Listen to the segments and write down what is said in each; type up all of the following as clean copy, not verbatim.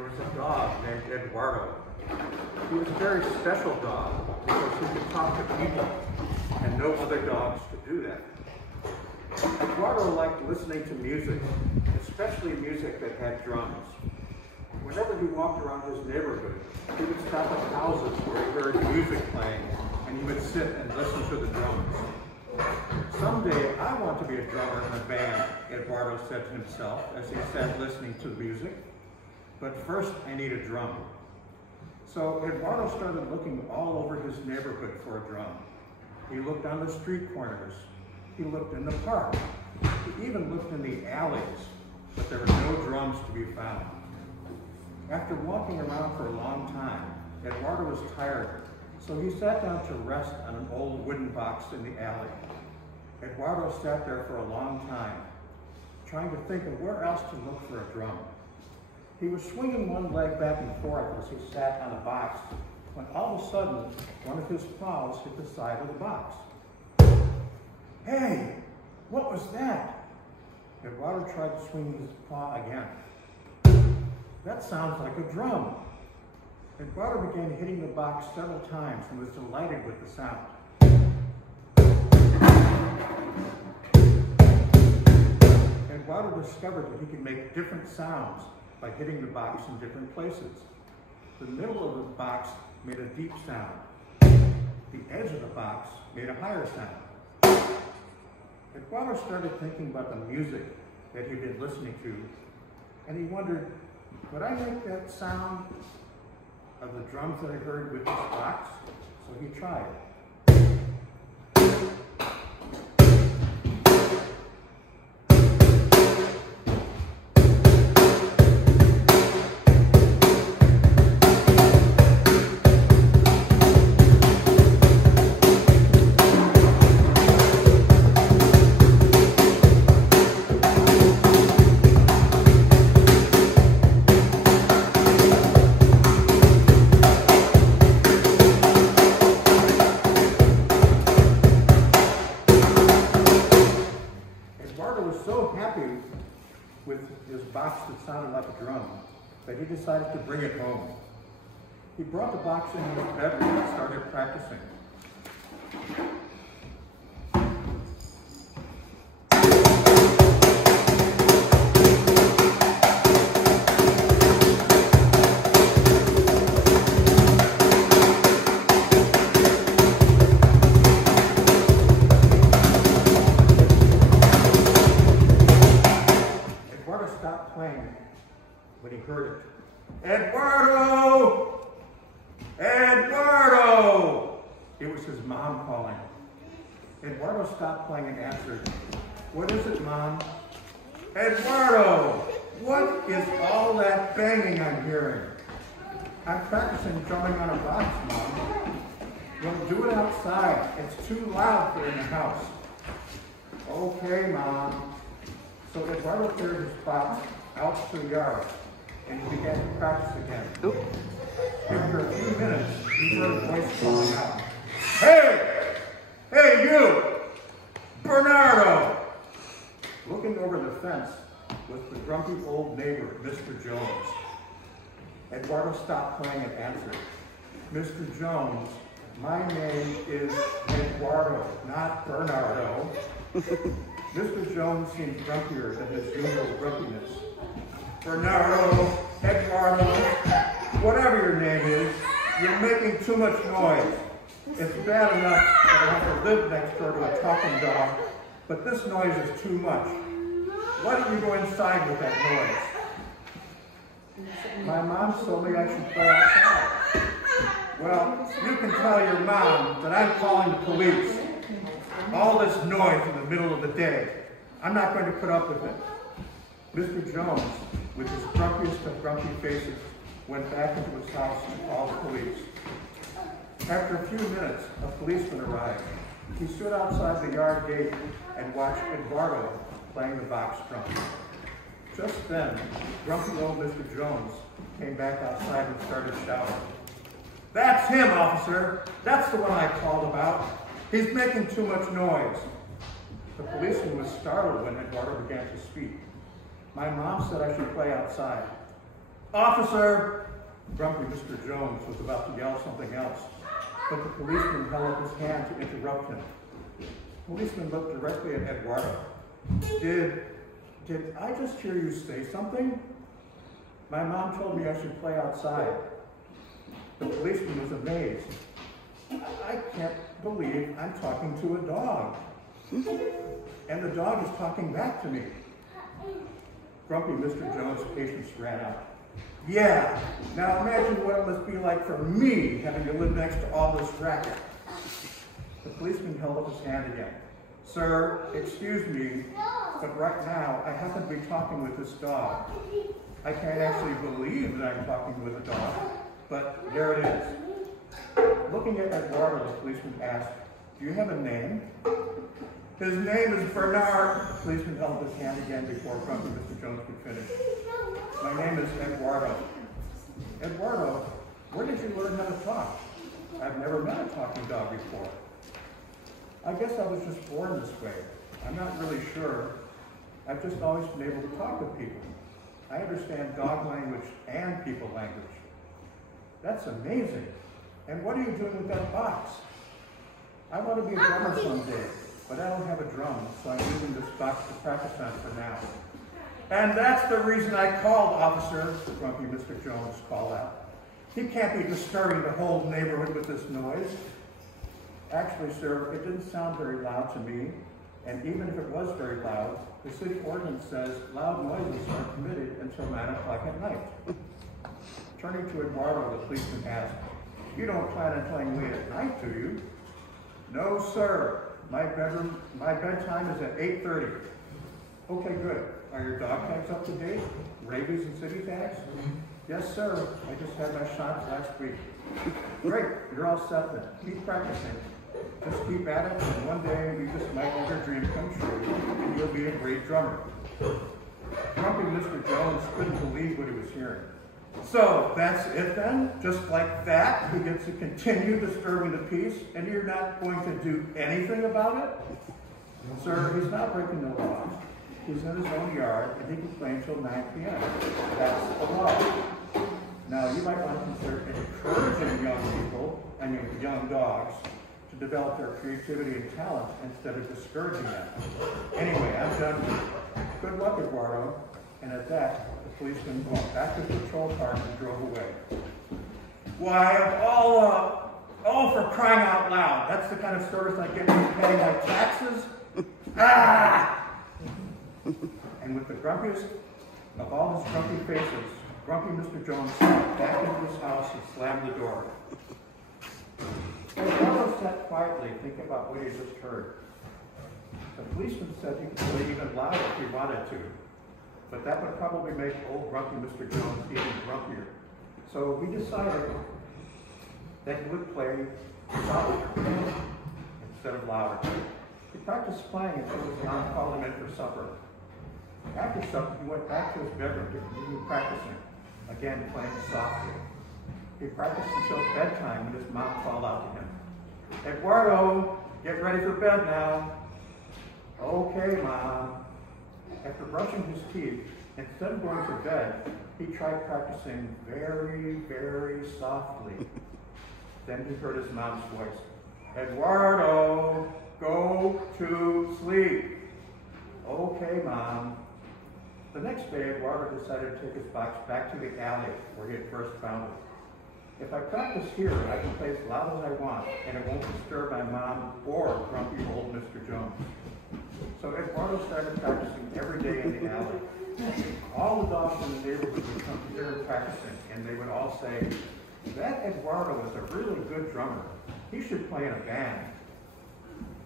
there was a dog named Eduardo. He was a very special dog because he could talk to people, and no other dogs could do that. Eduardo liked listening to music, especially music that had drums. Whenever he walked around his neighborhood, he would stop at houses where he heard music playing, and he would sit and listen to the drums. Someday I want to be a drummer in a band, Eduardo said to himself as he sat listening to the music. But first I need a drum. So Eduardo started looking all over his neighborhood for a drum. He looked on the street corners. He looked in the park. He even looked in the alleys, but there were no drums to be found. After walking around for a long time, Eduardo was tired, so he sat down to rest on an old wooden box in the alley. Eduardo sat there for a long time, trying to think of where else to look for a drum. He was swinging one leg back and forth as he sat on a box, when all of a sudden, one of his paws hit the side of the box. Hey, what was that? Eduardo tried to swing his paw again. That sounds like a drum. Eduardo began hitting the box several times and was delighted with the sound. Eduardo discovered that he could make different sounds by hitting the box in different places. The middle of the box made a deep sound. The edge of the box made a higher sound. Eduardo started thinking about the music that he'd been listening to, and he wondered, would I make that sound of the drums that I heard with this box? So he tried. With his box that sounded like a drum, that he decided to bring it home. He brought the box into his bedroom and started practicing. Stopped playing when he heard it. Eduardo! Eduardo! It was his mom calling. Eduardo stopped playing and answered, What is it, Mom? Eduardo! What is all that banging I'm hearing? I'm practicing drumming on a box, Mom. We'll do it outside. It's too loud for in the house. Okay, Mom. So Eduardo carried his box out to the yard, and he began to practice again. Oop. After a few minutes, he heard a voice calling out, Hey! Hey, you! Bernardo! Looking over the fence was the grumpy old neighbor, Mr. Jones. Eduardo stopped playing and answered, Mr. Jones, my name is Eduardo, not Bernardo. Mr. Jones seemed grumpier than his usual grumpiness. Bernardo, Eduardo, whatever your name is, you're making too much noise. It's bad enough that I have to live next door to a talking dog, but this noise is too much. Why don't you go inside with that noise? My mom told me I should play outside. Well, you can tell your mom that I'm calling the police. All this noise in the middle of the day. I'm not going to put up with it. Mr. Jones, with his grumpiest of grumpy faces, went back into his house to call the police. After a few minutes, a policeman arrived. He stood outside the yard gate and watched Eduardo playing the box drum. Just then, grumpy old Mr. Jones came back outside and started shouting. That's him, officer. That's the one I called about. He's making too much noise. The policeman was startled when Eduardo began to speak. My mom said I should play outside. Officer! Grumpy Mr. Jones was about to yell something else, but the policeman held up his hand to interrupt him. The policeman looked directly at Eduardo. Did I just hear you say something? My mom told me I should play outside. The policeman was amazed. I can't believe I'm talking to a dog. And the dog is talking back to me. Grumpy Mr. Jones' patience ran out. Yeah, now imagine what it must be like for me having to live next to all this racket. The policeman held up his hand again. Sir, excuse me, but right now I happen to be talking with this dog. I can't actually believe that I'm talking with a dog, but there it is. Looking at Eduardo, the policeman asked, do you have a name? His name is Bernard. The policeman held up his hand again before Grumpy Mr. Jones could finish. My name is Eduardo. Eduardo, where did you learn how to talk? I've never met a talking dog before. I guess I was just born this way. I'm not really sure. I've just always been able to talk with people. I understand dog language and people language. That's amazing. And what are you doing with that box? I want to be a drummer someday, but I don't have a drum, so I'm using this box to practice on for now. And that's the reason I called, officer, Grumpy Mr. Jones called out. He can't be disturbing the whole neighborhood with this noise. Actually, sir, it didn't sound very loud to me, and even if it was very loud, the city ordinance says loud noises are permitted until 9 o'clock at night. Turning to Eduardo, the policeman asked, you don't plan on playing late at night, do you? No, sir. My bedtime is at 8:30. Okay, good. Are your dog tags up to date? Rabies and city tags? Yes, sir. I just had my shots last week. Great. You're all set then. Keep practicing. Just keep at it, and one day you just might let your dream come true, and you'll be a great drummer. Grumpy Mr. Jones couldn't believe what he was hearing. So that's it then? Just like that, he gets to continue disturbing the peace, and you're not going to do anything about it? Sir, he's not breaking the law. He's in his own yard, and he can play until 9 p.m. That's the law. Now, you might want to consider encouraging young dogs, to develop their creativity and talent instead of discouraging them. Anyway, I'm done. Good luck, Eduardo. And at that, the policeman went back to the patrol car and drove away. Why, of all for crying out loud, that's the kind of service I get for paying my taxes? Ah! And with the grumpiest of all his grumpy faces, Grumpy Mr. Jones sat back into his house and slammed the door. Eduardo sat quietly, thinking about what he just heard. The policeman said he could play even louder if he wanted to, but that would probably make old Grumpy Mr. Jones even grumpier. So we decided that he would play softer instead of louder. He practiced playing until his mom called him in for supper. After supper, he went back to his bedroom to continue practicing, again playing softly. He practiced until bedtime when his mom called out to him. Eduardo, get ready for bed now. Okay, Mom. After brushing his teeth, instead of going to bed, he tried practicing very, very softly. Then he heard his mom's voice. Eduardo, go to sleep. Okay, Mom. The next day, Eduardo decided to take his box back to the alley where he had first found it. If I practice here, I can play as loud as I want, and it won't disturb my mom or grumpy old Mr. Jones. So Eduardo started practicing every day in the alley. All the dogs in the neighborhood would come to hear him practicing, and they would all say, that Eduardo is a really good drummer. He should play in a band.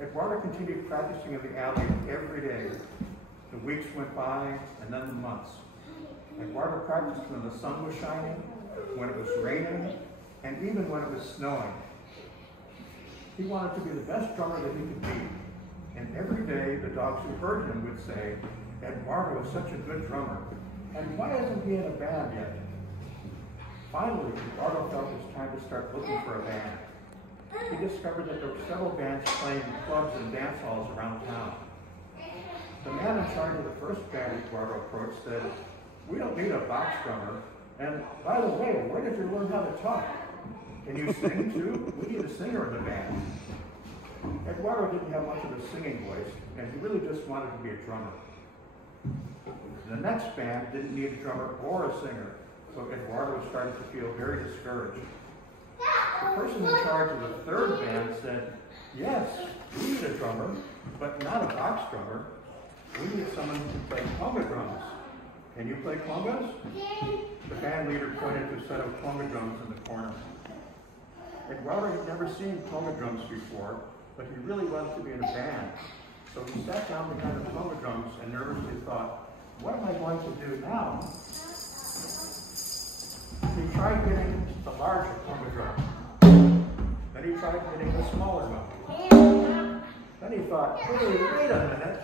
Eduardo continued practicing in the alley every day. The weeks went by, and then the months. Eduardo practiced when the sun was shining, when it was raining, and even when it was snowing. He wanted to be the best drummer that he could be. And every day, the dogs who heard him would say, Eduardo is such a good drummer. And why isn't he in a band yet? Finally, Eduardo felt it was time to start looking for a band. He discovered that there were several bands playing in clubs and dance halls around town. The man in charge of the first band Eduardo approached said, we don't need a box drummer. And by the way, where did you learn how to talk? Can you sing too? We need a singer in the band. Eduardo didn't have much of a singing voice, and he really just wanted to be a drummer. The next band didn't need a drummer or a singer, so Eduardo started to feel very discouraged. The person in charge of the third band said, yes, we need a drummer, but not a box drummer. We need someone who can play conga drums. Can you play congas? The band leader pointed to a set of conga drums in the corner. Eduardo had never seen conga drums before, but he really wanted to be in a band. So he sat down behind the conga drums and nervously thought, what am I going to do now? He tried getting the larger conga drum. Then he tried getting the smaller one. Then he thought, hey, wait a minute.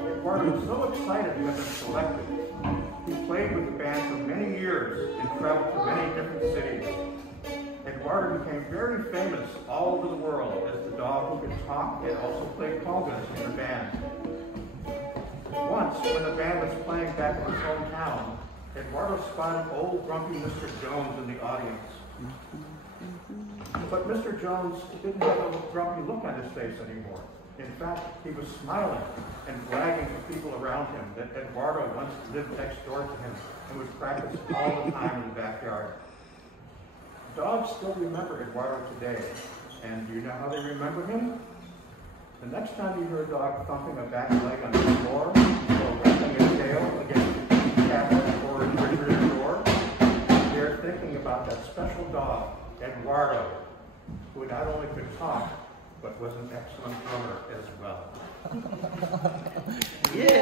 Eduardo was so excited to have been selected. He played with the band for many years and traveled to many different cities. Eduardo became very famous all over the world as the dog who could talk and also play congas in the band. Once, when the band was playing back in his hometown, Eduardo spotted old grumpy Mr. Jones in the audience. But Mr. Jones didn't have a grumpy look on his face anymore. In fact, he was smiling and bragging to people around him that Eduardo once lived next door to him and would practice all the time in the backyard. Dogs still remember Eduardo today. And do you know how they remember him? The next time you hear a dog thumping a back leg on the floor or wrapping its tail against a cabinet or a refrigerator door, they're thinking about that special dog, Eduardo, who not only could talk, but was an excellent drummer as well. Yeah.